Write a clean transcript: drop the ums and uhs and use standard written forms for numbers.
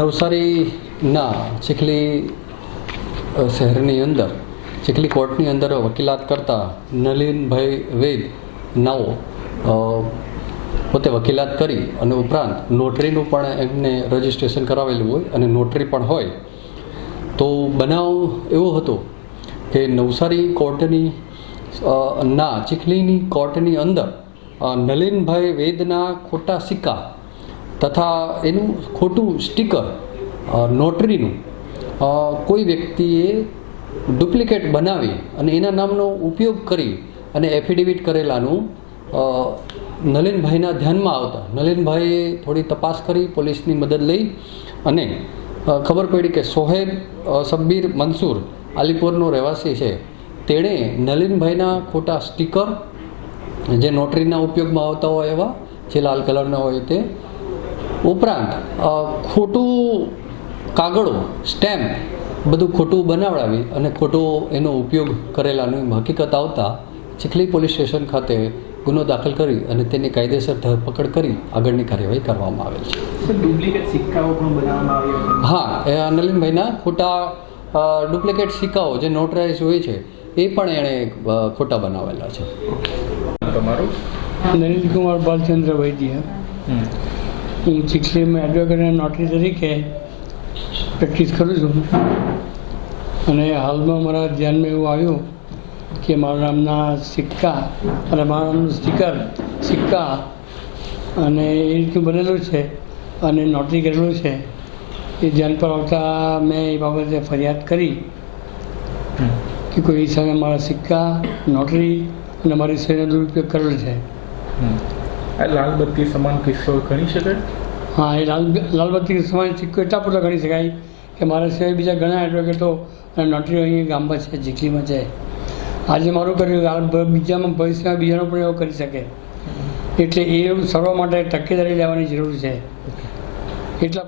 નવસારીના ચીખલી શહેરની અંદર ચીખલી કોર્ટની અંદર વકીલાત કરતા નલિનભાઈ વૈદ નાઓ પોતે વકીલાત કરી અને ઉપરાંત નોટરીનું પણ એમને રજિસ્ટ્રેશન કરાવેલું હોય અને નોટરી પણ હોય. તો બનાવ એવો હતો કે નવસારી કોર્ટની ચીખલીની કોર્ટની અંદર નલિનભાઈ વૈદના ખોટા સિક્કા તથા એનું ખોટું સ્ટીકર નોટરીનું કોઈ વ્યક્તિએ ડુપ્લિકેટ બનાવી અને એના નામનો ઉપયોગ કરી અને એફિડેવિટ કરેલાનું નલિનભાઈના ધ્યાનમાં આવતા નલિનભાઈએ થોડી તપાસ કરી, પોલીસની મદદ લઈ અને ખબર પડી કે સોહેબ શબ્બીર મંસૂર આલીપુરનો રહેવાસી છે. તેણે નલિનભાઈના ખોટા સ્ટીકર જે નોટરીના ઉપયોગમાં આવતા હોય એવા જે લાલ કલરના હોય તે ઉપરાંત ખોટું કાગળો સ્ટેમ્પ બધું ખોટું બનાવડાવી અને ખોટો એનો ઉપયોગ કરેલાની હકીકત આવતા ચીખલી પોલીસ સ્ટેશન ખાતે ગુનો દાખલ કરી અને તેની કાયદેસર ધરપકડ કરી આગળની કાર્યવાહી કરવામાં આવેલ છે. ડુપ્લિકેટ સિક્કાઓ પણ બનાવવામાં આવ્યા? હા, એ નલિનભાઈના ખોટા ડુપ્લિકેટ સિક્કાઓ જે નોટરાઇઝ હોય છે એ પણ એણે ખોટા બનાવેલા છે. તમારું? નરેન્દ્રકુમાર બાલચંદ્ર વૈદ્ય. હું ચીખલીમાં એડવોકેટ અને નોટરી તરીકે પ્રેક્ટિસ કરું છું અને હાલમાં મારા ધ્યાનમાં એવું આવ્યું કે મારા નામના સિક્કા અને મારા નામનું સ્ટીકર સિક્કા અને એ રીતનું બનેલું છે અને નોટરી કરેલું છે. એ ધ્યાન પર આવતા મેં એ બાબતે ફરિયાદ કરી કે કોઈ સામે મારા સિક્કા નોટરી અને મારી સહીનો દુરુપયોગ કરેલો છે. લાલબત્તી સમાન કિસ્સો ગણી શકાય? હા, એ લાલબત્તી સમાન સિક્કો એટલા પૂરતા ગણી શકાય કે મારા સિવાય બીજા ઘણા એડવોકેટો અને નોટરીઓ અહીંયા ગામમાં છે, ચીખલીમાં છે. આજે મારું કર્યું બીજામાં ભવિષ્યમાં બીજાનો પણ એવો કરી શકે એટલે એ સર્વ માટે તકેદારી લેવાની જરૂર છે. એટલા